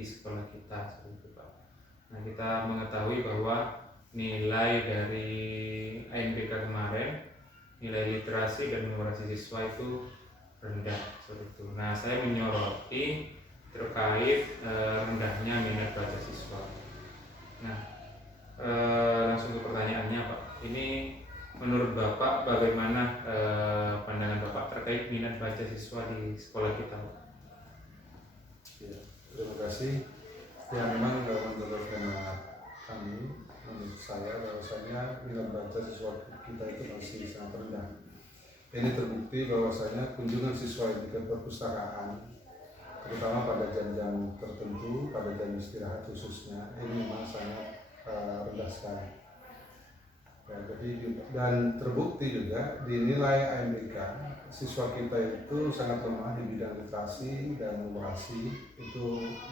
di sekolah kita seperti itu, Pak. Nah, kita mengetahui bahwa nilai dari ANBK kemarin, nilai literasi dan numerasi siswa itu rendah seperti itu. Nah, saya menyoroti terkait rendahnya minat baca siswa. Nah, langsung ke pertanyaannya, Pak. Ini menurut Bapak bagaimana pandangan Bapak terkait minat baca siswa di sekolah kita, Pak? Ya, terima kasih. Ya, memang menurut kami, menurut saya bahwasanya minat baca siswa kita itu masih sangat rendah. Ini terbukti bahwasanya kunjungan siswa ke perpustakaan, terutama pada jam-jam tertentu, pada jam istirahat khususnya, ini memang sangat rendah sekali. Ya, jadi, dan terbukti juga di nilai ANBK siswa kita itu sangat lemah di bidang literasi dan numerasi, itu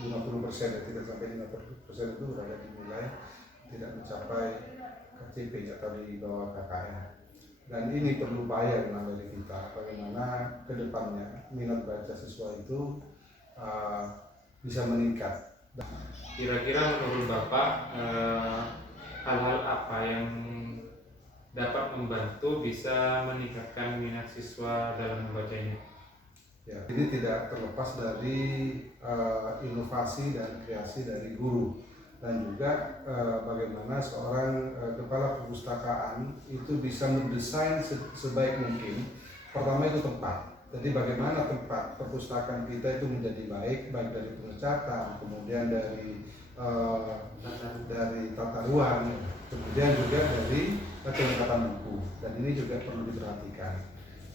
50% ya, tidak sampai 50% itu berada di nilai tidak mencapai KCP atau di bawah KKM. Dan ini perlu upaya dari kita bagaimana ke depannya minat baca siswa itu bisa meningkat. Kira-kira menurut Bapak hal-hal apa yang dapat membantu bisa meningkatkan minat siswa dalam membacanya? Ya, ini tidak terlepas dari inovasi dan kreasi dari guru, dan juga bagaimana seorang kepala perpustakaan itu bisa mendesain sebaik mungkin. Pertama itu tempat. Jadi bagaimana tempat perpustakaan kita itu menjadi baik dari pengecatan, kemudian dari tata ruang, kemudian juga dari kelengkapan buku, dan ini juga perlu diperhatikan.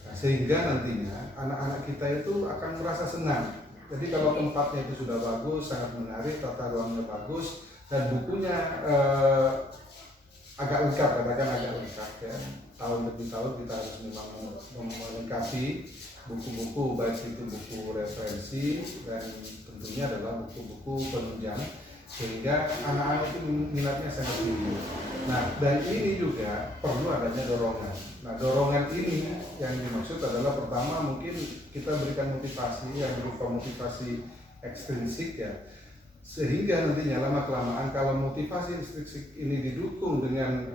Nah, sehingga nantinya anak-anak kita itu akan merasa senang. Jadi kalau tempatnya itu sudah bagus, sangat menarik, tata ruangnya bagus, dan bukunya agak lengkap, katakan agak lengkap ya. Tahun demi tahun kita harus memang melengkapi buku-buku, baik itu buku referensi dan tentunya adalah buku-buku penunjang, sehingga anak-anak itu minatnya sangat tinggi. Nah, dan ini juga perlu adanya dorongan. Nah, dorongan ini yang dimaksud adalah pertama mungkin kita berikan motivasi yang berupa motivasi ekstrinsik ya, sehingga nantinya lama-kelamaan kalau motivasi ekstrinsik ini didukung dengan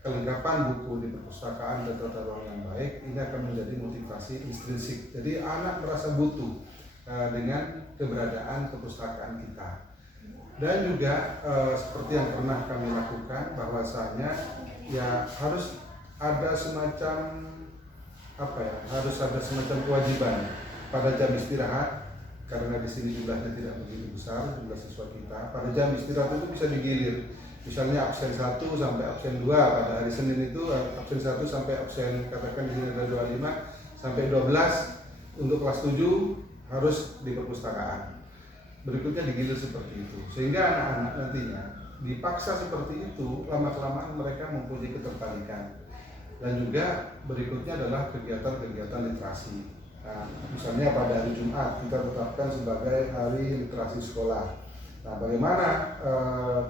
kelengkapan buku di perpustakaan dan tata ruang yang baik, ini akan menjadi motivasi intrinsik. Jadi anak merasa butuh dengan keberadaan perpustakaan kita. Dan juga seperti yang pernah kami lakukan, bahwasanya ya harus ada semacam harus ada semacam kewajiban pada jam istirahat, karena di sini jumlahnya tidak begitu besar jumlah siswa kita. Pada jam istirahat itu bisa digilir, misalnya absen 1 sampai absen 2 pada hari Senin itu, absen 1 sampai absen katakan di sini ada 25 sampai 12 untuk kelas 7 harus di perpustakaan. Berikutnya digilir seperti itu, sehingga anak-anak nantinya dipaksa seperti itu, lama-kelamaan mereka mempunyai ketertarikan. Dan juga berikutnya adalah kegiatan-kegiatan literasi. Nah, misalnya pada hari Jumat kita tetapkan sebagai hari literasi sekolah. Nah, bagaimana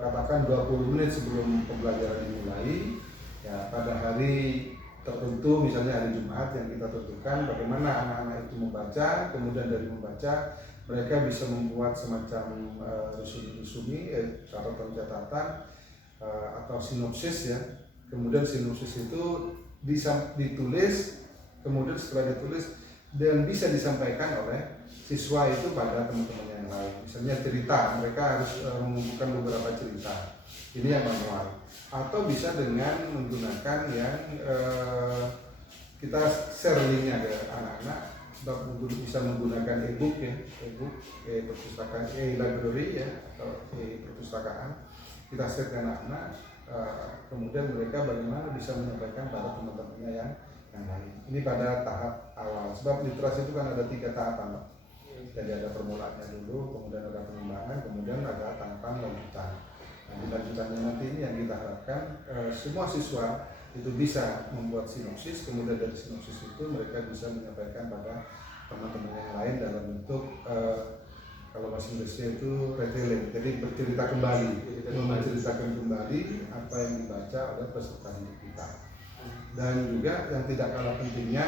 katakan 20 menit sebelum pembelajaran dimulai, ya pada hari tertentu, misalnya hari Jumat yang kita tentukan, bagaimana anak-anak itu membaca, kemudian dari membaca mereka bisa membuat semacam resumi, catatan-catatan atau sinopsis ya. Kemudian sinopsis itu ditulis, kemudian setelah ditulis dan bisa disampaikan oleh siswa itu pada teman-teman yang lain. Misalnya cerita, mereka harus mengumpulkan beberapa cerita. Ini yang manual. Atau bisa dengan menggunakan yang kita share linknya ke anak-anak, bisa menggunakan e-book ya, perpustakaan, e-library ya, atau e-perpustakaan. Kita share ke anak-anak, kemudian mereka bagaimana bisa menyampaikan pada teman-temannya yang lain. Ini pada tahap awal, sebab literasi itu kan ada 3 tahapan, Pak. Jadi ada permulaannya dulu, kemudian ada pengembangan, kemudian ada tahapan lanjutan. Nah, di lanjutannya nanti ini yang kita harapkan semua siswa itu bisa membuat sinopsis, kemudian dari sinopsis itu mereka bisa menyampaikan pada teman-teman yang lain dalam bentuk kalau bahasa Inggrisnya itu retelling, jadi bercerita kembali, menceritakan kembali apa yang dibaca oleh peserta didik kita. Dan juga yang tidak kalah pentingnya,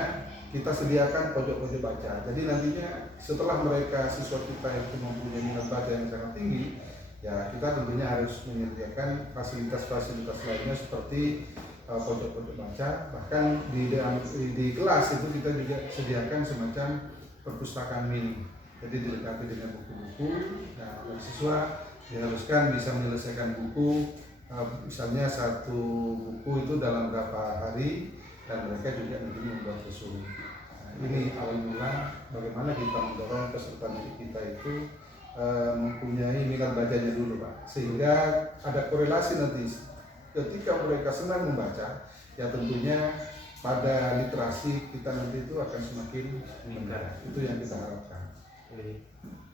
kita sediakan pojok-pojok baca. Jadi nantinya setelah mereka siswa kita itu mempunyai minat baca yang sangat tinggi, ya kita tentunya harus menyediakan fasilitas-fasilitas lainnya seperti pojok-pojok baca. Bahkan di kelas itu kita juga sediakan semacam perpustakaan mini. Jadi dilengkapi dengan buku-buku. Nah, siswa diharuskan bisa menyelesaikan buku, misalnya satu buku itu dalam berapa hari, dan mereka juga nanti membuat resume. Nah, ini awal mula bagaimana kita mendorong peserta didik kita itu mempunyai minat bacanya dulu, Pak, sehingga ada korelasi nanti ketika mereka senang membaca, ya tentunya pada literasi kita nanti itu akan semakin meningkat. Itu yang kita harapkan.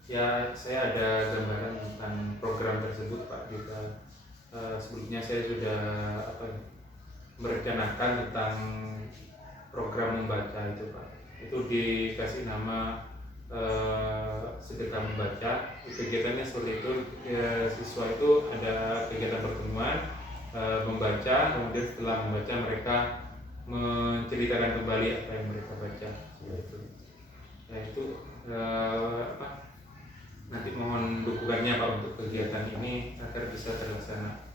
Ya, saya ada gambaran tentang program tersebut, Pak. Sebelumnya saya sudah merencanakan tentang program membaca itu, Pak. Itu dikasih nama sedekah membaca. Kegiatannya seperti itu, siswa itu ada kegiatan pertemuan membaca, kemudian setelah membaca mereka menceritakan kembali apa yang mereka baca. Nah, itu nanti mohon dukungannya, Pak, untuk kegiatan ini agar bisa terlaksana.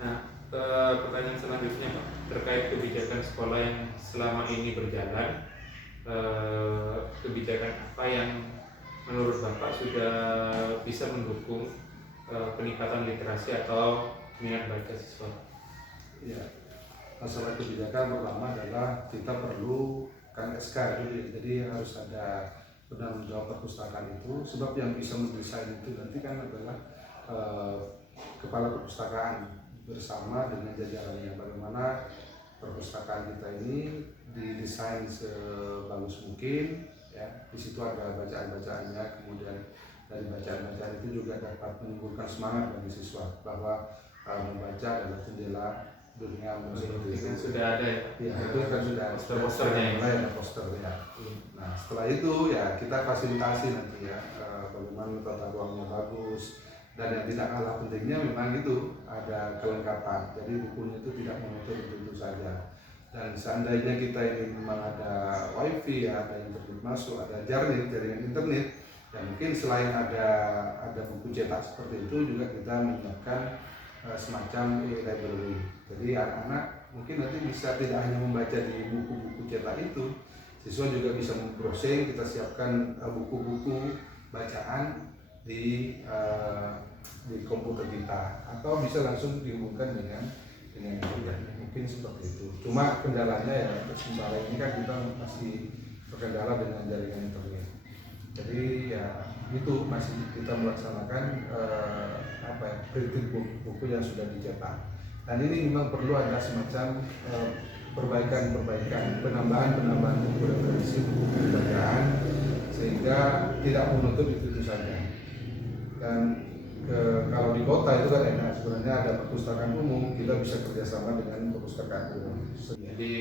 Nah, pertanyaan selanjutnya, Pak, terkait kebijakan sekolah yang selama ini berjalan, kebijakan apa yang menurut Bapak sudah bisa mendukung peningkatan literasi atau minat baca siswa? Ya, masalah kebijakan pertama adalah kita perlu SK dulu, jadi harus ada penanggung jawab perpustakaan itu, sebab yang bisa mendesain itu nanti kan adalah kepala perpustakaan bersama dengan jajarannya. Bagaimana perpustakaan kita ini didesain sebagus mungkin, ya. Di situ ada bacaan-bacaannya, kemudian dari bacaan-bacaan itu juga dapat menimbulkan semangat bagi siswa bahwa membaca adalah jendela dunia. Itu sudah ada, ya? Ya, itu kan sudah poster-posternya, mulai ada poster, ya. Nah, setelah itu ya kita fasilitasi nanti, ya, bagaimana tata ruangnya bagus, dan yang tidak kalah pentingnya memang itu ada kelengkapan. Jadi bukunya itu tidak menutup itu saja. Dan seandainya kita ini memang ada wifi, ya, ada internet masuk, ada jaringan internet, ya mungkin selain ada buku cetak seperti itu, juga kita menyiapkan semacam e-library. Jadi anak-anak mungkin nanti bisa tidak hanya membaca di buku-buku cetak itu, siswa juga bisa browsing. Kita siapkan buku-buku bacaan di komputer kita, atau bisa langsung dihubungkan dengan internet. Mungkin seperti itu. Cuma kendalanya, ya, sementara ini kan kita masih terkendala dengan jaringan internet. Jadi ya itu masih kita melaksanakan printing buku yang sudah dicetak. Dan ini memang perlu ada semacam perbaikan, penambahan buku referensi, buku bacaan, sehingga tidak menutup itu saja. Dan kalau di kota itu kan enak, sebenarnya ada perpustakaan umum, kita bisa kerjasama dengan perpustakaan umum. Jadi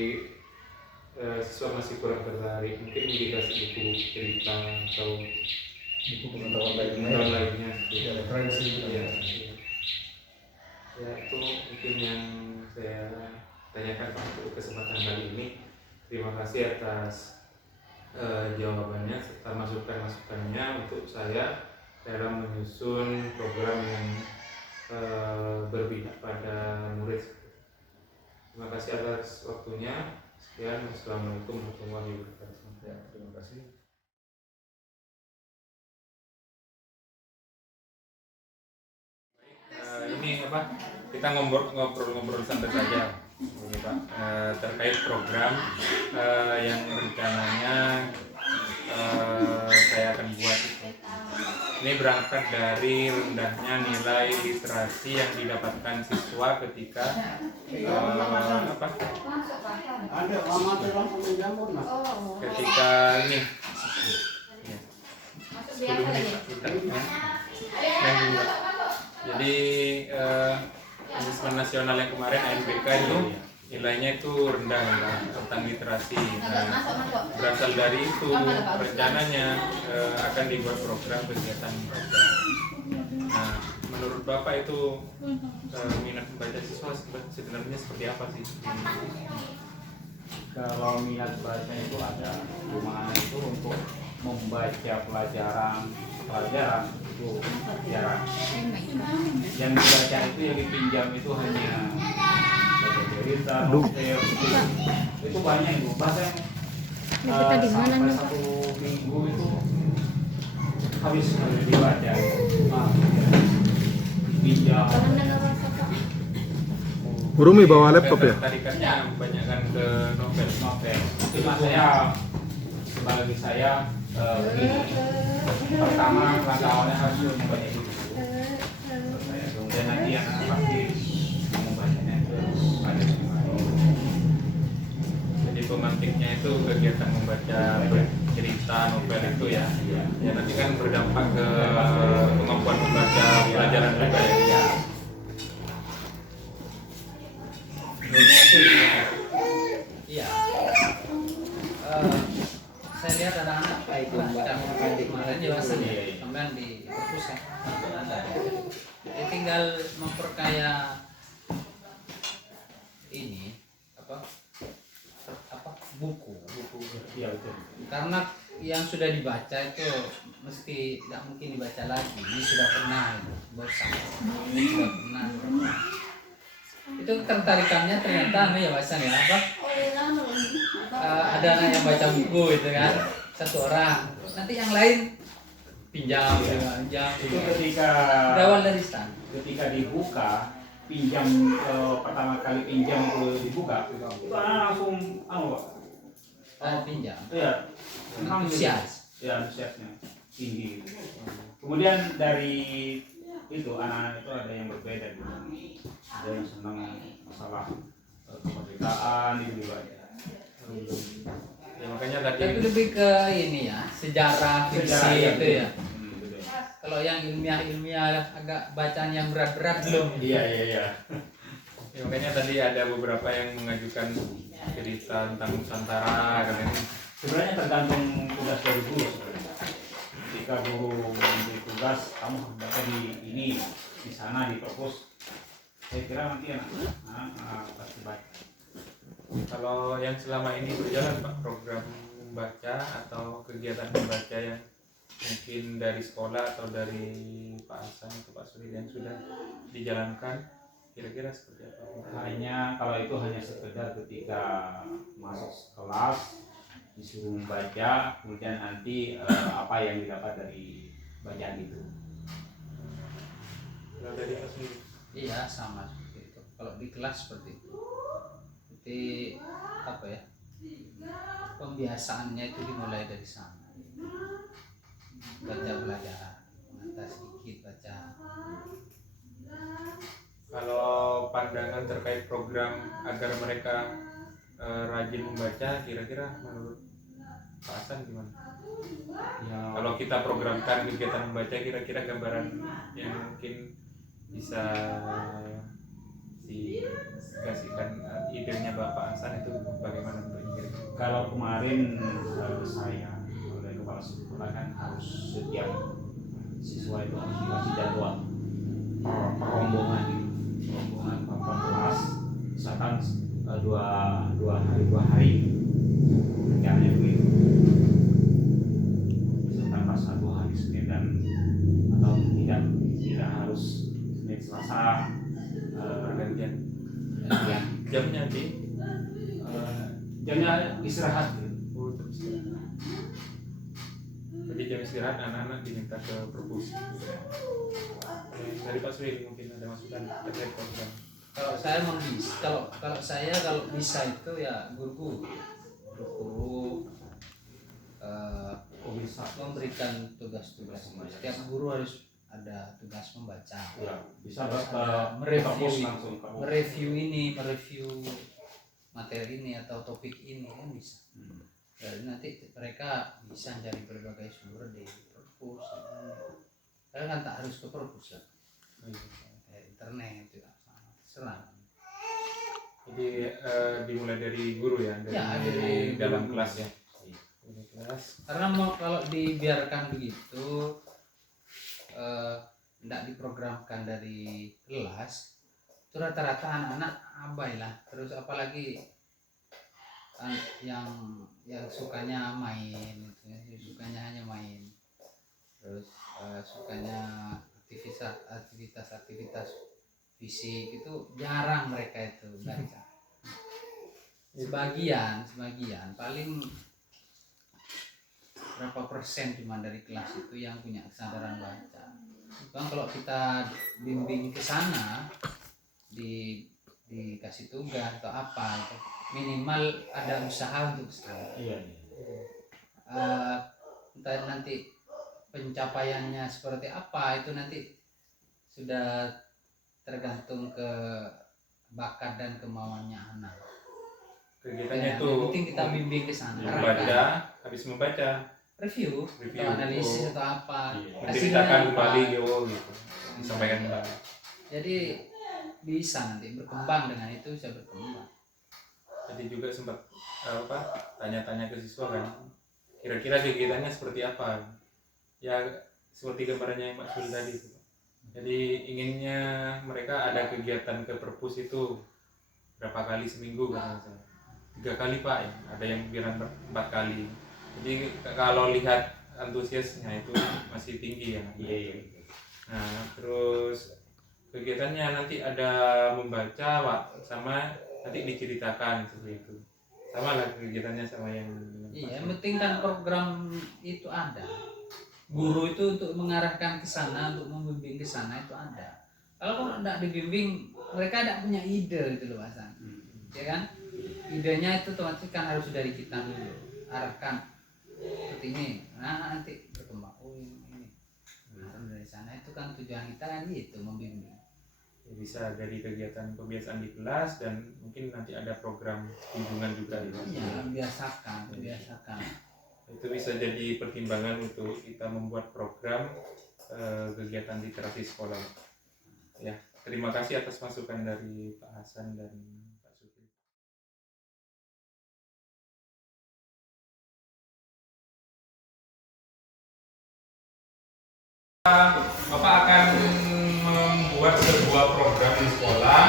siswa masih kurang tertarik, mungkin dikasih buku cerita atau buku pengetahuan lainnya, ya, referensi, ya. Ya, itu mungkin yang saya tanyakan, Pak, untuk kesempatan kali ini. Terima kasih atas jawabannya serta masukan-masukannya untuk saya dalam menyusun program yang berpihak pada murid. Terima kasih atas waktunya. Sekian, wassalamualaikum warahmatullahi wabarakatuh. Ya, terima kasih. Ini kita ngobrol santai saja, Pak, terkait program yang rencananya saya akan buat itu. Ini berangkat dari rendahnya nilai literasi yang didapatkan siswa ketika ketika ini jadi asesmen nasional yang kemarin ANBK itu nilainya itu rendah tentang literasi. Nah, berasal dari itu rencananya akan dibuat program kegiatan membaca. Nah, menurut Bapak itu minat membaca siswa sebenarnya seperti apa sih? Kalau minat baca itu ada, cuma itu untuk membaca pelajaran itu jarang. Yang dibaca itu yang dipinjam itu hanya baca cerita, novel itu banyak itu. Bahkan sampai satu minggu itu habis dibaca. Dipinjam. Guru bawa laptop ya? Tarikannya kebanyakan ke novel. Cuma saya sebagai saya ini pertama langkah awalnya harus membaca itu. Kemudian nanti yang pasti membacanya itu ada Jadi pemantiknya itu kegiatan membaca cerita novel itu ya. Ya nanti kan berdampak ke kemampuan membaca pelajaran juga ya. Iya. Saya lihat anak-anak kayak kemarin dewasa nih, kemarin di perpus kan. Jadi tinggal memperkaya ini apa buku. Iya betul. Karena yang sudah dibaca itu mesti tidak mungkin dibaca lagi. Ini sudah pernah, bosan. Ini sudah pernah. Itu ketertarikannya ternyata ya bahasan ya apa? Ada anak yang baca buku gitu kan, satu orang. Nanti yang lain pinjam, pinjam. Itu ketika Berawal dari stand. ketika dibuka pinjam pertama kali pinjam itu dibuka itu langsung Pak. Pinjam. Iya. Antusias. Ya antusiasnya tinggi gitu. Kemudian dari itu anak-anak itu ada yang berbeda gitu. Ada yang senang masalah kemerdekaan itu juga ada. Ya makanya tadi Tapi lebih ke ini ya, sejarah, fiksi ya, itu ya. betul. Kalau yang ilmiah agak bacaan yang berat-berat belum. Iya. Ya, makanya tadi ada beberapa yang mengajukan cerita tentang Nusantara kan ini. Sebenarnya tergantung tugas dari guru sebenarnya. Ketika guru memberi tugas, kamu baca di ini, di sana, di perpus, saya kira nanti anak pasti baca. Kalau yang selama ini berjalan Pak, program membaca atau kegiatan membaca yang mungkin dari sekolah atau dari Pak Hasan atau Pak Suri yang sudah dijalankan, kira-kira seperti apa? Kalau itu hanya sekedar ketika masuk kelas disuruh membaca, kemudian nanti apa yang didapat dari bacaan itu. Kalau dari Pak Suri? Iya, sama seperti itu. Kalau di kelas seperti itu. Jadi apa ya? Pembiasaannya itu dimulai dari sana. Baca pelajaran, mengatas sedikit baca. Kalau pandangan terkait program agar mereka rajin membaca, kira-kira menurut Pak Hasan gimana? Ya, Kalau kita programkan kegiatan membaca, kira-kira gambaran yang mungkin bisa dikasihkan idenya Bapak Hasan itu bagaimana bentuknya? kalau kemarin saya oleh kepala sekolah kan harus setiap siswa itu harus dikasih jadwal rombongan papan kelas, misalkan dua hari rencananya begitu. Misalkan pas satu hari Senin dan atau tidak harus Senin Selasa Pergantian yang jamnya di jamnya istirahat gitu. Jadi jam istirahat anak-anak diminta ke perpus. Dari Pak Sri mungkin ada masukan terkait program. Kalau saya mau bisa, kalau bisa itu ya guru Bisa memberikan tugas-tugas. Setiap guru harus ada tugas membaca. ya, bisa Terus ke ada perpus langsung ke mereview materi ini atau topik ini kan bisa. Jadi nanti mereka bisa cari berbagai sumber di perpus. Karena kan tak harus ke perpus ya. Internet juga serang. Jadi dimulai dari guru ya, dari dalam guru. kelas ya. Dari kelas. Karena kalau dibiarkan begitu tidak diprogramkan dari kelas itu rata-rata anak-anak abai lah. Terus apalagi yang sukanya main gitu ya, sukanya hanya main, terus sukanya aktivitas fisik itu jarang mereka itu baca. Sebagian paling berapa persen cuma dari kelas itu yang punya kesadaran baca. Bang, kalau kita bimbing ke sana, dikasih tugas atau apa itu, minimal ada usaha untuk kesana. Iya. Entah nanti pencapaiannya seperti apa itu nanti sudah tergantung ke bakat dan kemauannya anak. Kegiatannya Ya, itu yang penting kita bimbing ke sana. membaca, habis membaca Review atau analisis atau apa. menceritakan kembali gitu, disampaikan kembali. Jadi bisa nanti berkembang, dengan itu bisa berkembang. Jadi juga sempat tanya-tanya ke siswa kan, kira-kira kegiatannya seperti apa? Ya seperti gambarannya Pak Sul tadi. Jadi inginnya mereka ada kegiatan ke perpus itu berapa kali seminggu kan? 3 kali Pak, ya. Ada yang bilang 4 kali. Jadi kalau lihat antusiasnya itu masih tinggi ya. Iya. Nah terus kegiatannya nanti ada membaca Pak, sama nanti diceritakan seperti itu. Sama lah kegiatannya sama yang Iya, yang penting kan program itu ada. Guru itu untuk mengarahkan ke sana, untuk membimbing ke sana itu ada. Kalau tidak dibimbing, mereka tidak punya ide gitu loh Mas. Ya kan? Idenya itu otomatis kan harus dari kita dulu. Arahkan seperti ini. Nah, nanti berkembang. Oh ini. Nah, dari sana itu kan tujuan kita kan itu membimbing. ya, bisa dari kegiatan pembiasaan di kelas dan mungkin nanti ada program kunjungan juga ya. Iya, biasakan. Itu bisa jadi pertimbangan untuk kita membuat program kegiatan literasi sekolah. Ya, terima kasih atas masukan dari Pak Hasan dan Pak Sukri. Bapak akan membuat sebuah program di sekolah.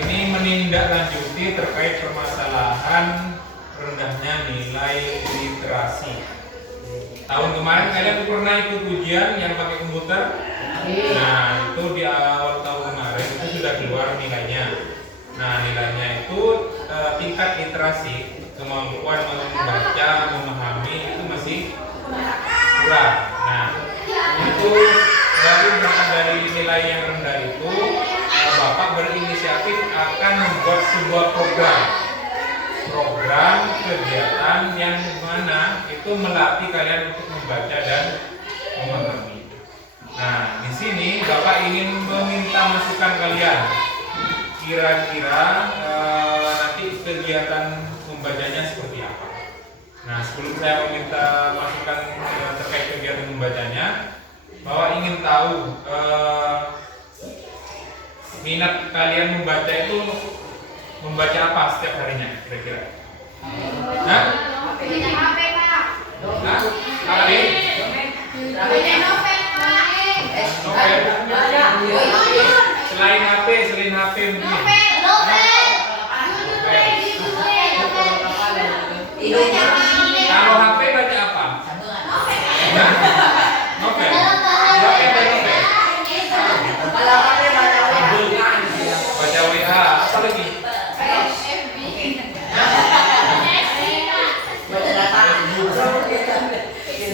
Ini menindaklanjuti terkait permasalahan rendahnya nilai literasi. Tahun kemarin kalian pernah ikut ujian yang pakai komputer? Nah, itu di awal tahun kemarin itu sudah keluar nilainya. Nah, nilainya itu tingkat literasi, kemampuan membaca, memahami itu masih kurang. Nah, itu berangkat dari nilai yang rendah itu, Bapak berinisiatif akan membuat sebuah program kegiatan yang mana itu melatih kalian untuk membaca dan memahami. Nah, di sini Bapak ingin meminta masukan kalian. Kira-kira nanti kegiatan membacanya seperti apa? Nah, sebelum saya meminta masukan terkait kegiatan membacanya, Bapak ingin tahu minat kalian membaca itu membaca apa setiap harinya kira-kira? Hah? Hah? Apa nih? Novel. Selain HP mungkin. Kalau HP baca apa? Novel. Siapa yang baca novel? Baca WA. Apa lagi?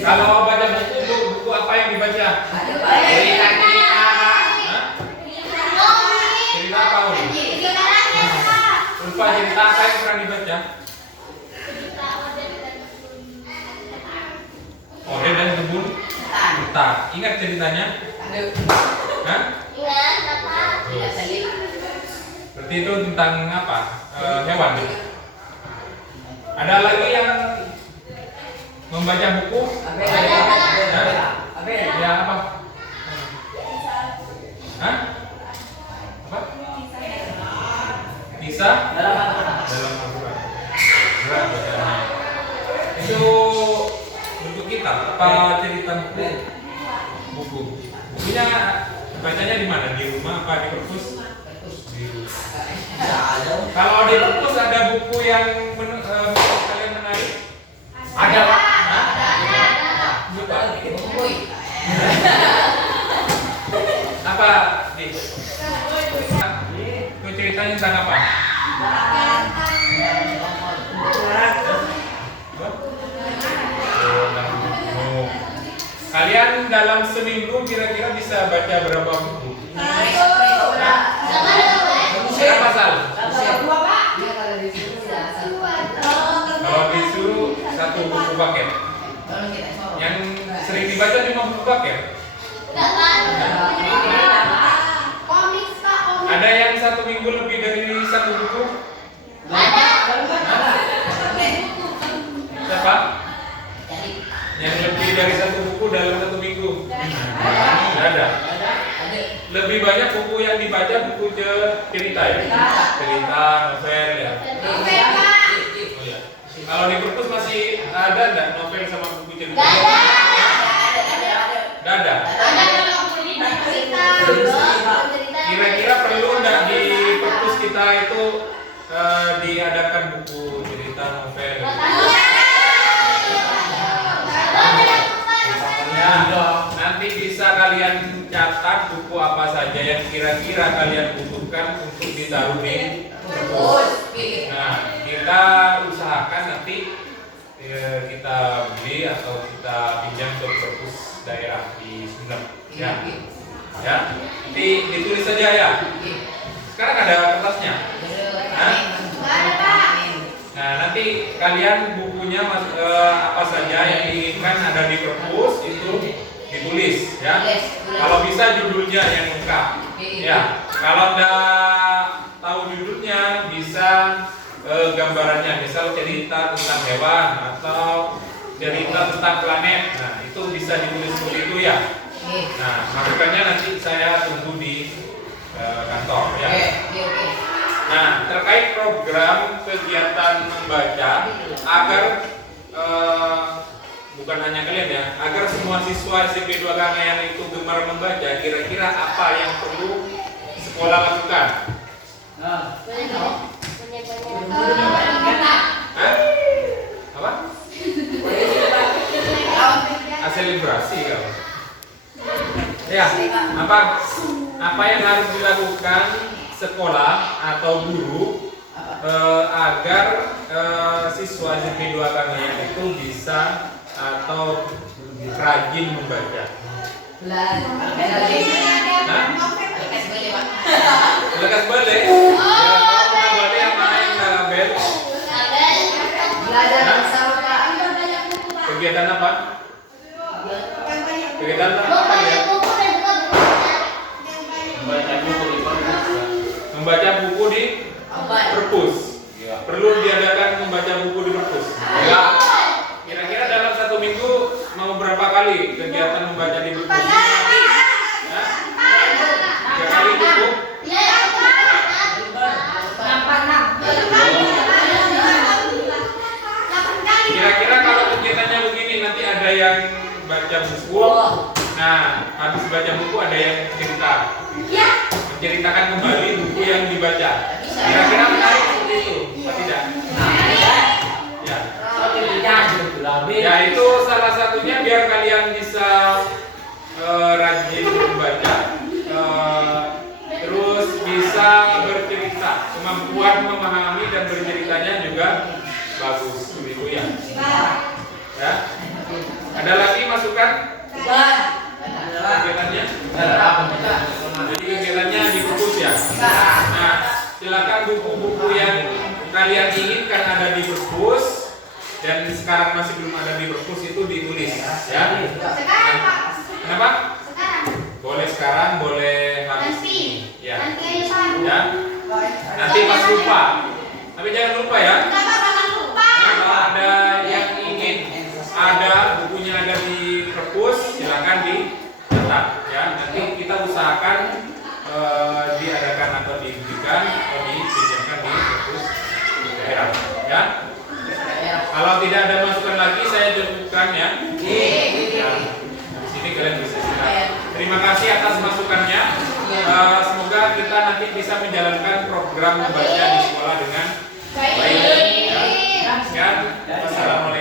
Kalau baca buku apa yang dibaca? Cerita apa? Lupa cerita apa yang pernah dibaca? Oden dan kebun hutan. Ingat ceritanya? Hah? Berarti itu tentang apa? Hewan. Ada lagi yang membaca buku? Ya apa? Hah? Apa? Bisa? Dalam Al-Quran. Berat bacanya. Itu bentuk kita apa cerita buku? Bukunya bacanya di mana? Di rumah apa di perpus? Di rumah. Kalau di perpus ada buku yang ceritanya tentang apa? Kalian dalam seminggu kira-kira bisa baca berapa buku? Berapa pasal? Kalau disuruh satu buku paket. Yang sering dibaca 5 buku paket. Ada yang satu minggu lebih dari satu buku? Siapa? Yang lebih dari satu buku dalam satu minggu? Tidak ada. Lebih banyak buku yang dibaca buku cerita ya? Cerita, novel ya? Oh, ya. Kalau di perpus masih ada nggak novel sama buku cerita? Nggak ada. Kira-kira perlu nggak di perpus kita itu diadakan buku cerita novel? Nanti bisa kalian catat buku apa saja yang kira-kira kalian butuhkan untuk ditaruh di perpus. Nah, kita usahakan nanti kita beli atau kita pinjam ke perpus daerah di Sumeneb. Ya, ya. Nanti ditulis saja ya. Sekarang ada kertasnya. Nah, nanti kalian bukunya apa saja yang diinginkan ada di perpus itu ditulis ya. Kalau bisa judulnya yang lengkap. Ya. Kalau nggak tahu judulnya bisa gambarannya, misal cerita tentang hewan atau cerita tentang planet. Nah, itu bisa ditulis seperti itu ya. Nah, masukannya nanti saya tunggu di kantor ya. Nah, terkait program kegiatan membaca agar bukan hanya kalian ya, agar semua siswa SMP 2 Kangean itu gemar membaca, kira-kira apa yang perlu sekolah lakukan? Hah? Apa? Selebrasi kalau. Ya, apa yang harus dilakukan sekolah atau guru agar siswa SMP 2 Kangean itu bisa atau rajin membaca? Lekas boleh. Boleh yang main label. Kegiatan apa? Kegiatan apa ya? Membaca buku di perpus. Perlu diadakan membaca buku di perpus. Ya. Kira-kira dalam satu minggu mau berapa kali kegiatan membaca di perpus? Ya? 3 kali cukup? Kira-kira kalau kegiatannya begini, nanti ada yang baca buku. Nah, habis baca buku ada yang cerita. Menceritakan kembali buku yang dibaca. Kira-kira menarik seperti itu, apa tidak? Ya. Ya, itu salah satunya biar kalian bisa rajin membaca, terus bisa bercerita. Kemampuan memahami dan berceritanya juga bagus, begitu ya. Ya. Ada lagi masukan? Kegiatannya? Jadi kegiatannya di perpus ya. Nah, silakan buku-buku yang kalian inginkan ada di perpus dan sekarang masih belum ada di perpus itu ditulis ya. Kenapa? Boleh sekarang, boleh habis ini. Ya. Ya. Nanti pas lupa. Tapi jangan lupa ya. Kalau ada yang ingin ada bukunya ada di perpus, silakan dicatat ya. Nanti kita usahakan diadakan atau diberikan atau dipinjamkan di perpus daerah ya. Kalau tidak ada masukan lagi saya cukupkan ya. Nah, di sini kalian bisa silakan. Terima kasih atas masukannya. Semoga kita nanti bisa menjalankan program membaca di sekolah dengan baik. Ya. Sekian. Wassalamualaikum.